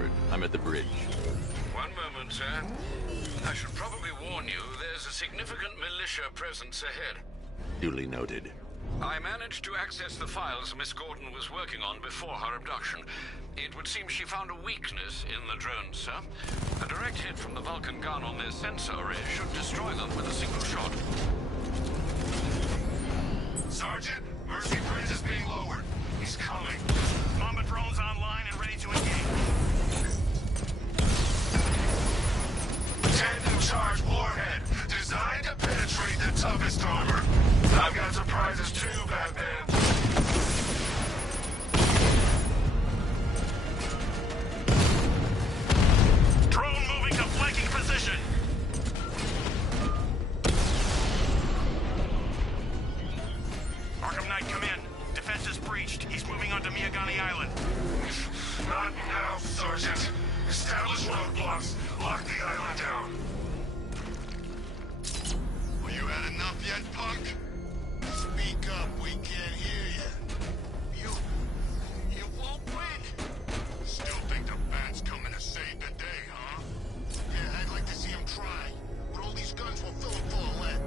Alfred. I'm at the bridge. One moment, sir. I should probably warn you, there's a significant militia presence ahead. Duly noted. I managed to access the files Miss Gordon was working on before her abduction. It would seem she found a weakness in the drones, sir. A direct hit from the Vulcan gun on their sensor array should destroy them with a single shot. Sergeant, Mercy Bridge is being lowered. He's coming. Mamba drones online and ready to engage. Tandem charge warhead, designed to penetrate the toughest armor. I've got surprises too, Batman. Drone moving to flanking position. Arkham Knight, come in. Defense is breached. He's moving onto Miyagani Island. Not now, Sergeant. Establish roadblocks. Lock the island down. Well, you had enough yet, punk? Speak up, we can't hear you. You won't win. Still think the Bat's coming to save the day, huh? Yeah, I'd like to see him try. But all these guns will fill him full of lead.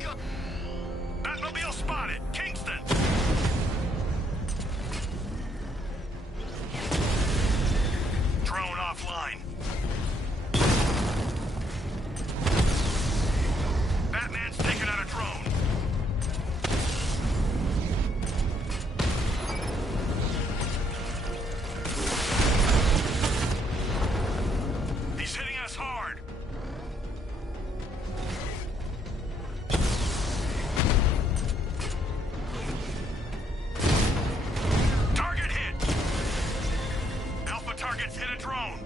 Go. Batmobile spotted. Kingston. Drone offline. Batman's taking out a drone. He's hitting us hard. Target hit. Alpha targets hit a drone.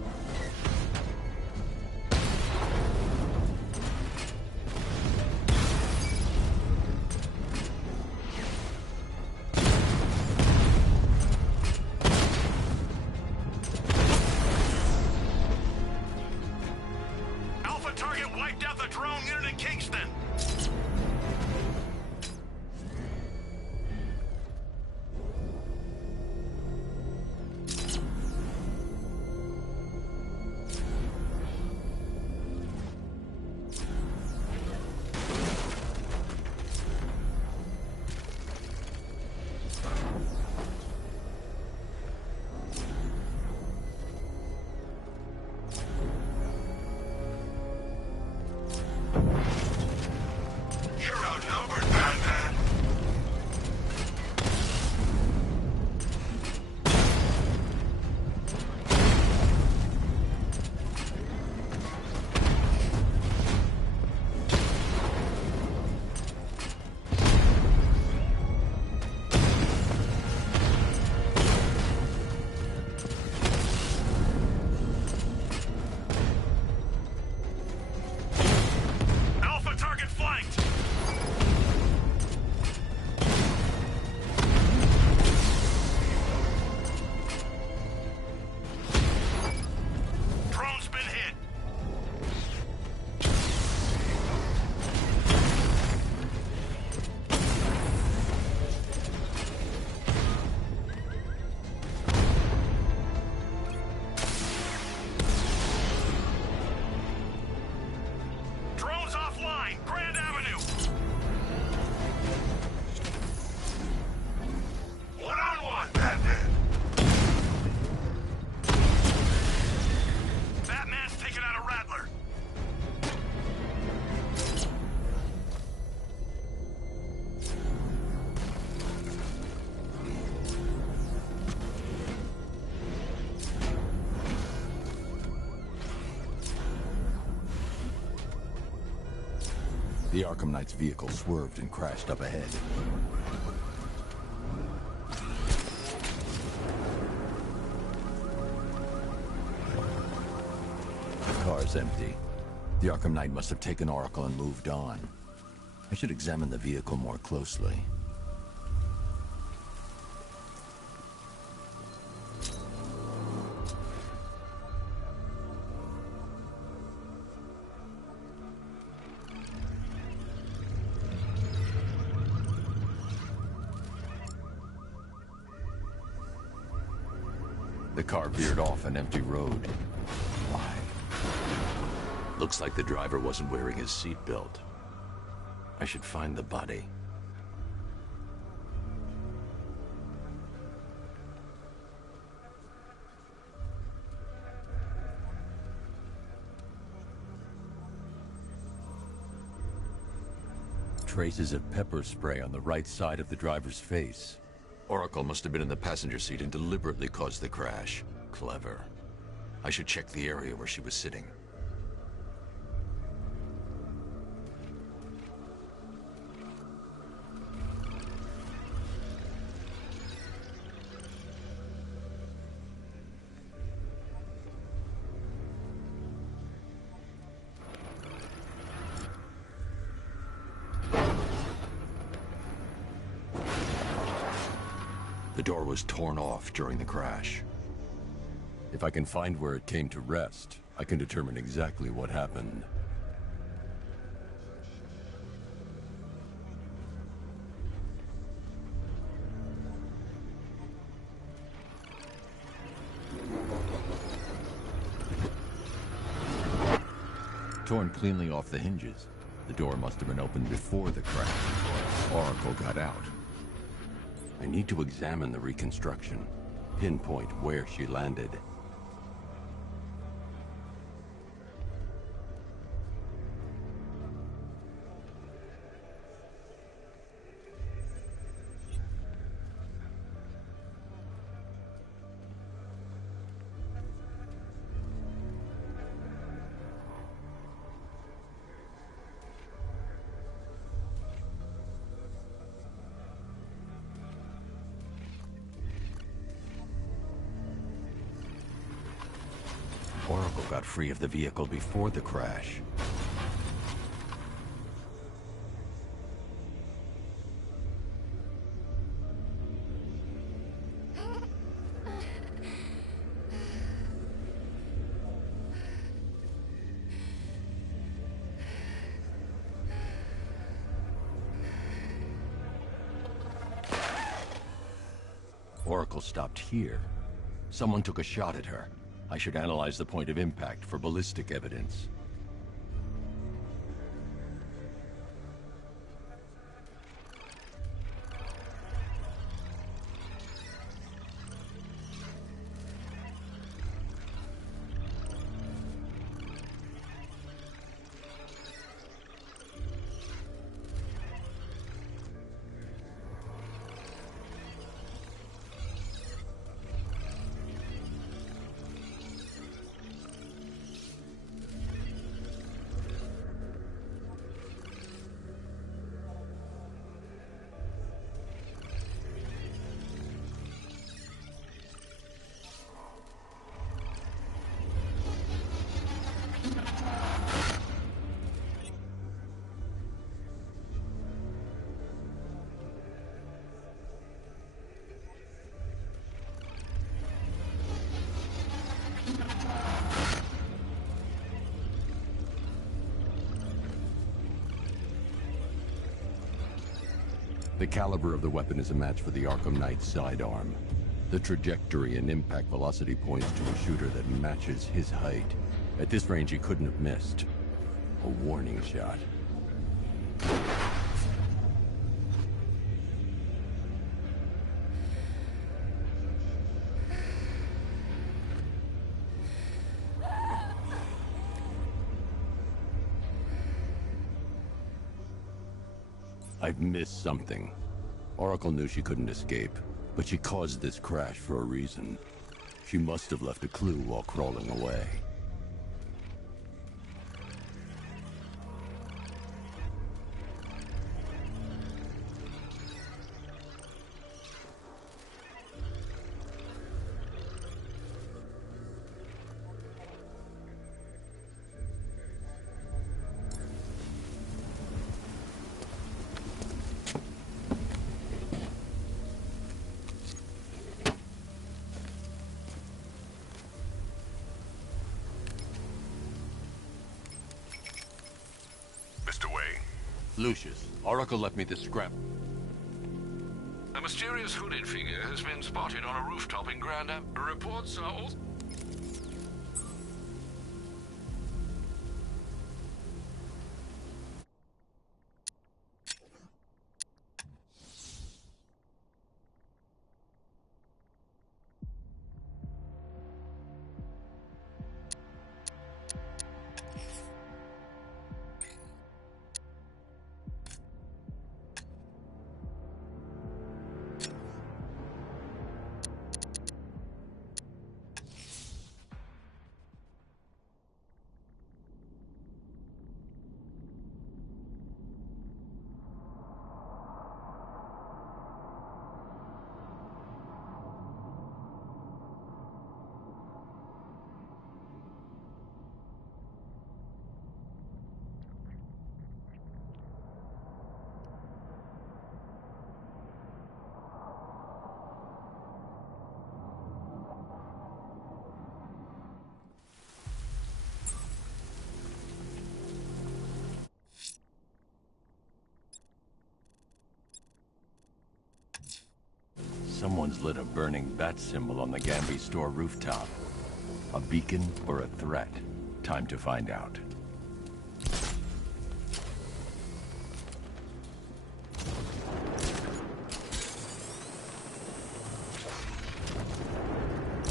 Alpha target wiped out the drone unit in Kingston. You're outnumbered, Batman. Alpha target flanked. Drone's been hit. Drones offline. Grand Avenue. One-on-one, Batman. Batman's taking out a Rattler. The Arkham Knight's vehicle swerved and crashed up ahead. The car's empty. The Arkham Knight must have taken Oracle and moved on. I should examine the vehicle more closely. The car veered off an empty road. Why? Looks like the driver wasn't wearing his seatbelt. I should find the body. Traces of pepper spray on the right side of the driver's face. Oracle must have been in the passenger seat and deliberately caused the crash. Clever. I should check the area where she was sitting. The door was torn off during the crash. If I can find where it came to rest, I can determine exactly what happened. Torn cleanly off the hinges. The door must have been opened before the crash. Oracle got out. I need to examine the reconstruction, pinpoint where she landed. Oracle got free of the vehicle before the crash. Oracle stopped here. Someone took a shot at her. I should analyze the point of impact for ballistic evidence. The caliber of the weapon is a match for the Arkham Knight's sidearm. The trajectory and impact velocity points to a shooter that matches his height. At this range, he couldn't have missed. A warning shot. I've missed something. Oracle knew she couldn't escape, but she caused this crash for a reason. She must have left a clue while crawling away. Lucius, Oracle left me this scrap. Mr. mysterious hooded figure has been spotted on a rooftop in Grand Am. Reports are also... Someone's lit a burning bat symbol on the Gambi store rooftop. A beacon or a threat? Time to find out.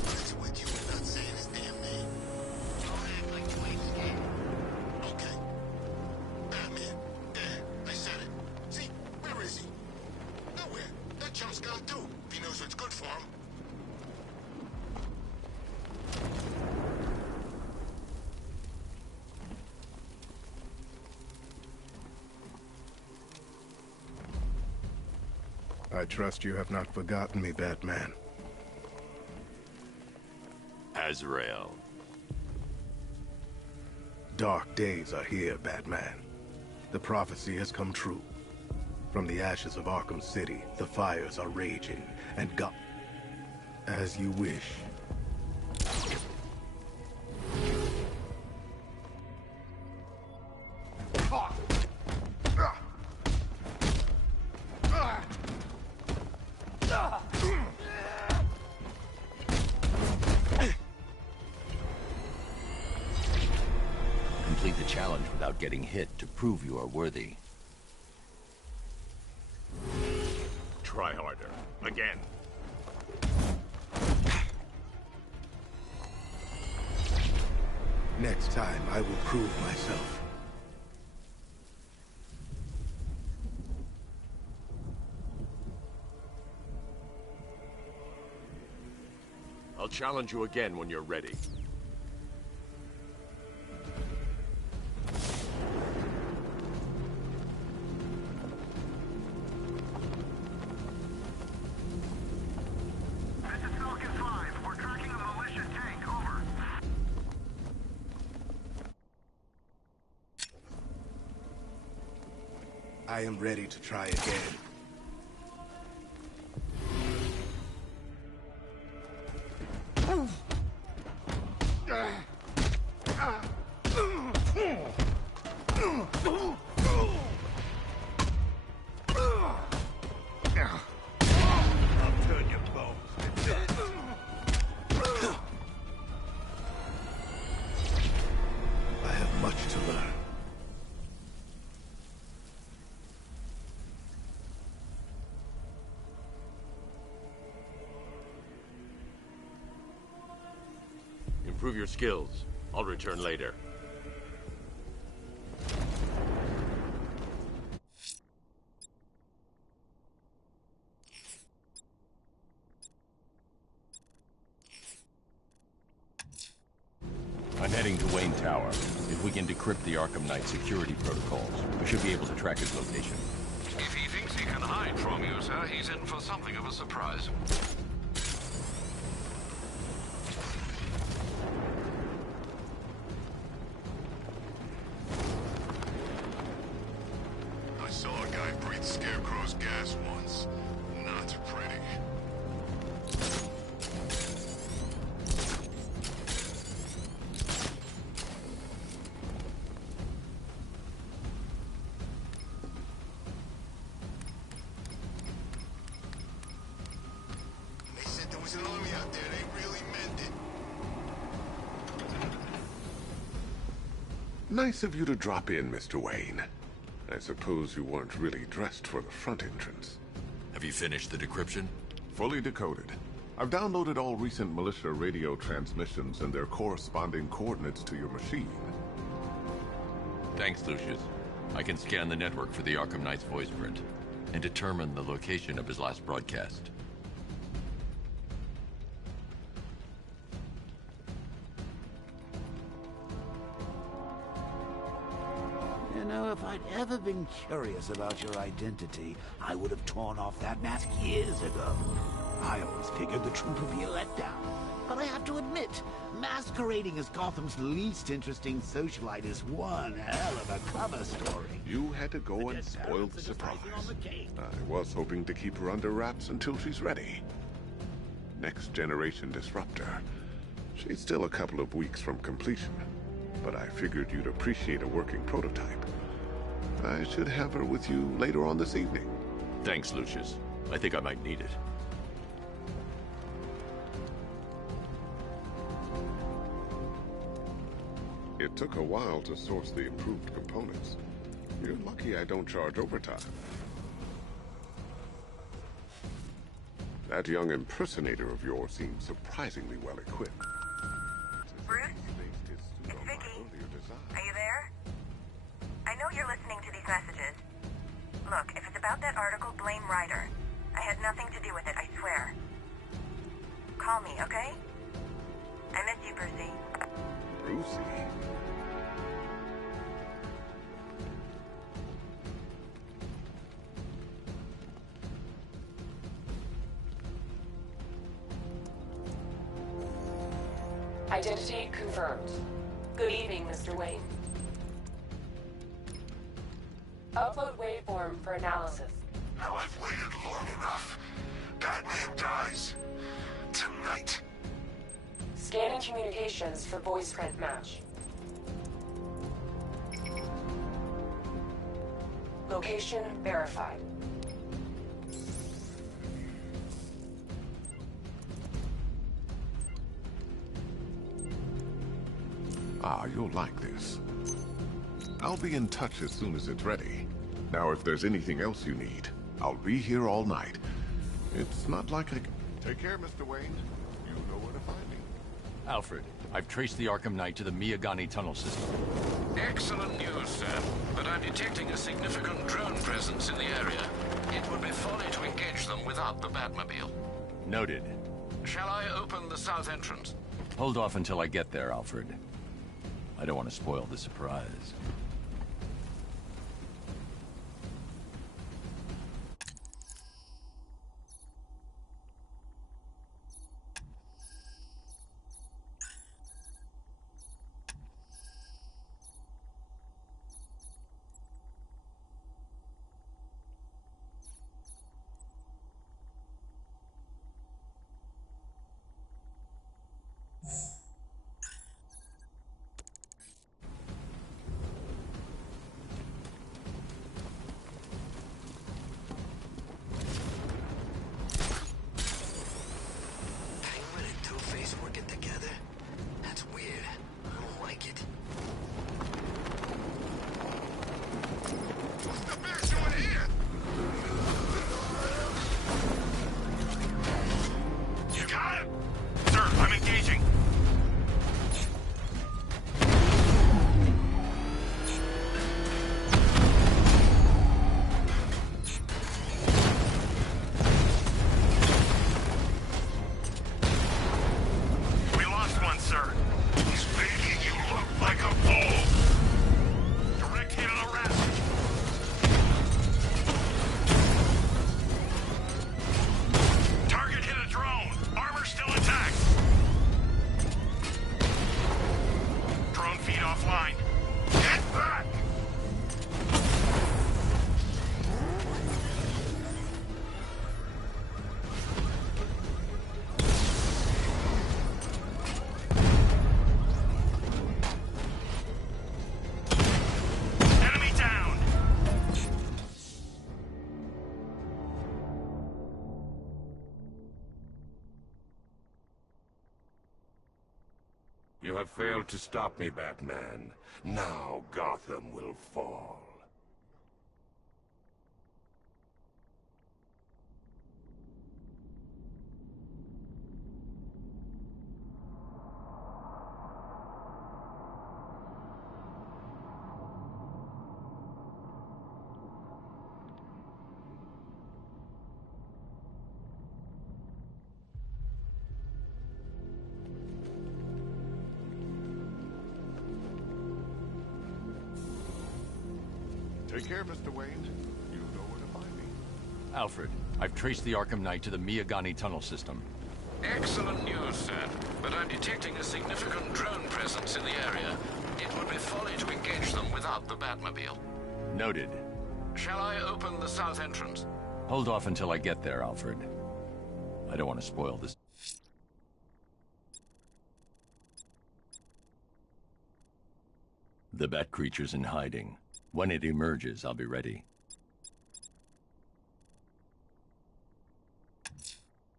What's with you not saying his damn name? Don't act like you ain't scared. Okay. Batman. There, I said it. See, where is he? Nowhere. That jump's gone too. If he knows what's good for him. I trust you have not forgotten me, Batman. Azrael. Dark days are here, Batman. The prophecy has come true. From the ashes of Arkham City, the fires are raging, and God... As you wish. Complete the challenge without getting hit to prove you are worthy. Try harder. Again. Next time, I will prove myself. I'll challenge you again when you're ready. I am ready to try again. I'll turn your bones. I have much to learn. Improve your skills. I'll return later. I'm heading to Wayne Tower. If we can decrypt the Arkham Knight security protocols, we should be able to track his location. If he thinks he can hide from you, sir, he's in for something of a surprise. I saw a guy breathe Scarecrow's gas once. Not pretty. decent army out there. They really meant it. Nice of you to drop in, Mr. Wayne. I suppose you weren't really dressed for the front entrance. Have you finished the decryption? Fully decoded. I've downloaded all recent militia radio transmissions and their corresponding coordinates to your machine. Thanks, Lucius. I can scan the network for the Arkham Knight's voice print and determine the location of his last broadcast. You know, if I'd ever been curious about your identity, I would have torn off that mask years ago. I always figured the truth would be a letdown. But I have to admit, masquerading as Gotham's least interesting socialite is one hell of a cover story. You had to go and spoil the surprise. I was hoping to keep her under wraps until she's ready. Next generation disruptor. She's still a couple of weeks from completion, but I figured you'd appreciate a working prototype. I should have her with you later on this evening. Thanks, Lucius. I think I might need it. It took a while to source the improved components. You're lucky I don't charge overtime. That young impersonator of yours seems surprisingly well equipped. Bruce? It's Vicky. Are you there? I know you're listening to these messages. Look, if it's about that article, blame Ryder. I had nothing to do with it, I swear. Call me, okay? I miss you, Brucey. Brucey? Identity confirmed. Good evening, Mr. Wayne. Upload waveform for analysis. Now I've waited long enough. Batman dies. Tonight. Scanning communications for voice print match. Location verified. Ah, you'll like this. I'll be in touch as soon as it's ready. Now, if there's anything else you need, I'll be here all night. It's not like I can... Take care, Mr. Wayne. You know where to find me. Alfred, I've traced the Arkham Knight to the Miyagani tunnel system. Excellent news, sir. But I'm detecting a significant drone presence in the area. It would be folly to engage them without the Batmobile. Noted. Shall I open the south entrance? Hold off until I get there, Alfred. I don't want to spoil the surprise. You have failed to stop me, Batman. Now Gotham will fall. Take care, Mr. Wayne. You know where to find me. Alfred, I've traced the Arkham Knight to the Miyagani tunnel system. Excellent news, sir. But I'm detecting a significant drone presence in the area. It would be folly to engage them without the Batmobile. Noted. Shall I open the south entrance? Hold off until I get there, Alfred. I don't want to spoil this. The Bat creature's in hiding. When it emerges, I'll be ready.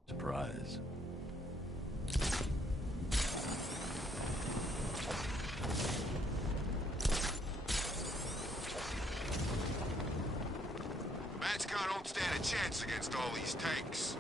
Surprise. Batcar don't stand a chance against all these tanks.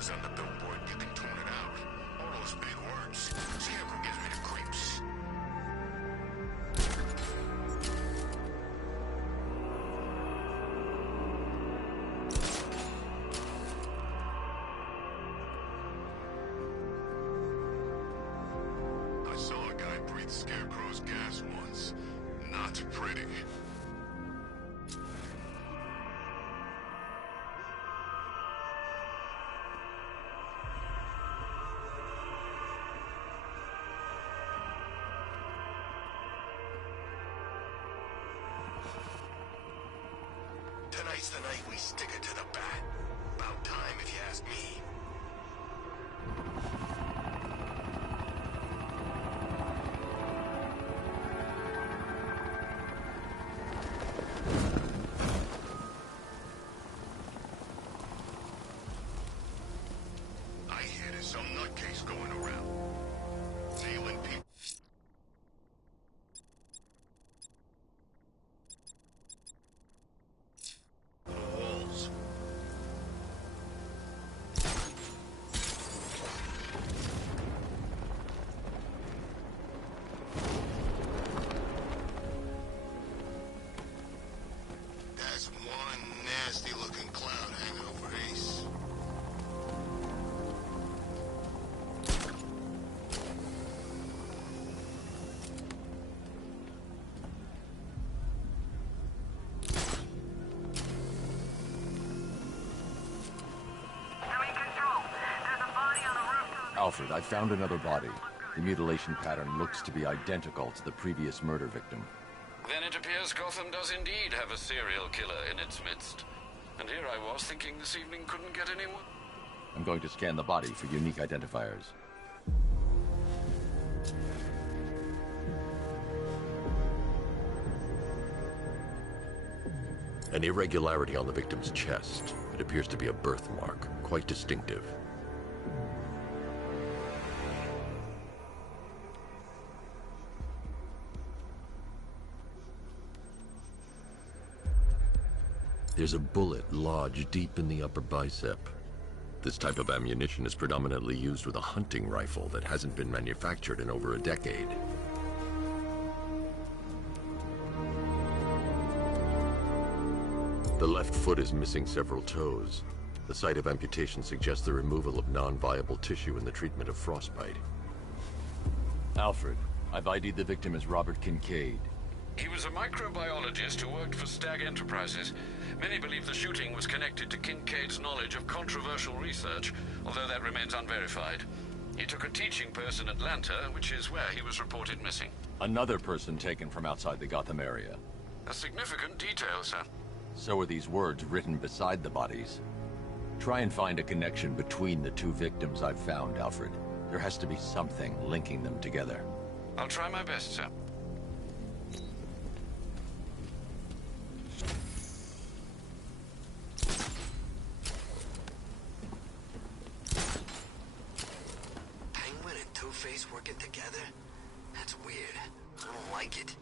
On the billboard, you can tune it out. All those big words. See how it gives me the creeps. I saw a guy breathe Scarecrow's gas once. Not pretty. Tonight's the night we stick it to the bat. About time, if you ask me. I hear there's some nutcase going around. Stealing people. Nasty-looking cloud hanging over Ace. Alfred, I found another body. The mutilation pattern looks to be identical to the previous murder victim. Then it appears Gotham does indeed have a serial killer in its midst. And here I was thinking this evening couldn't get any more. I'm going to scan the body for unique identifiers. An irregularity on the victim's chest. It appears to be a birthmark, quite distinctive. There's a bullet lodged deep in the upper bicep. This type of ammunition is predominantly used with a hunting rifle that hasn't been manufactured in over a decade. The left foot is missing several toes. The site of amputation suggests the removal of non-viable tissue in the treatment of frostbite. Alfred, I've ID'd the victim as Robert Kincaid. He was a microbiologist who worked for Stag Enterprises. Many believe the shooting was connected to Kincaid's knowledge of controversial research, although that remains unverified. He took a teaching post in Atlanta, which is where he was reported missing. Another person taken from outside the Gotham area. A significant detail, sir. So are these words written beside the bodies. Try and find a connection between the two victims I've found, Alfred. There has to be something linking them together. I'll try my best, sir. Penguin and Two-Face working together? That's weird. I don't like it.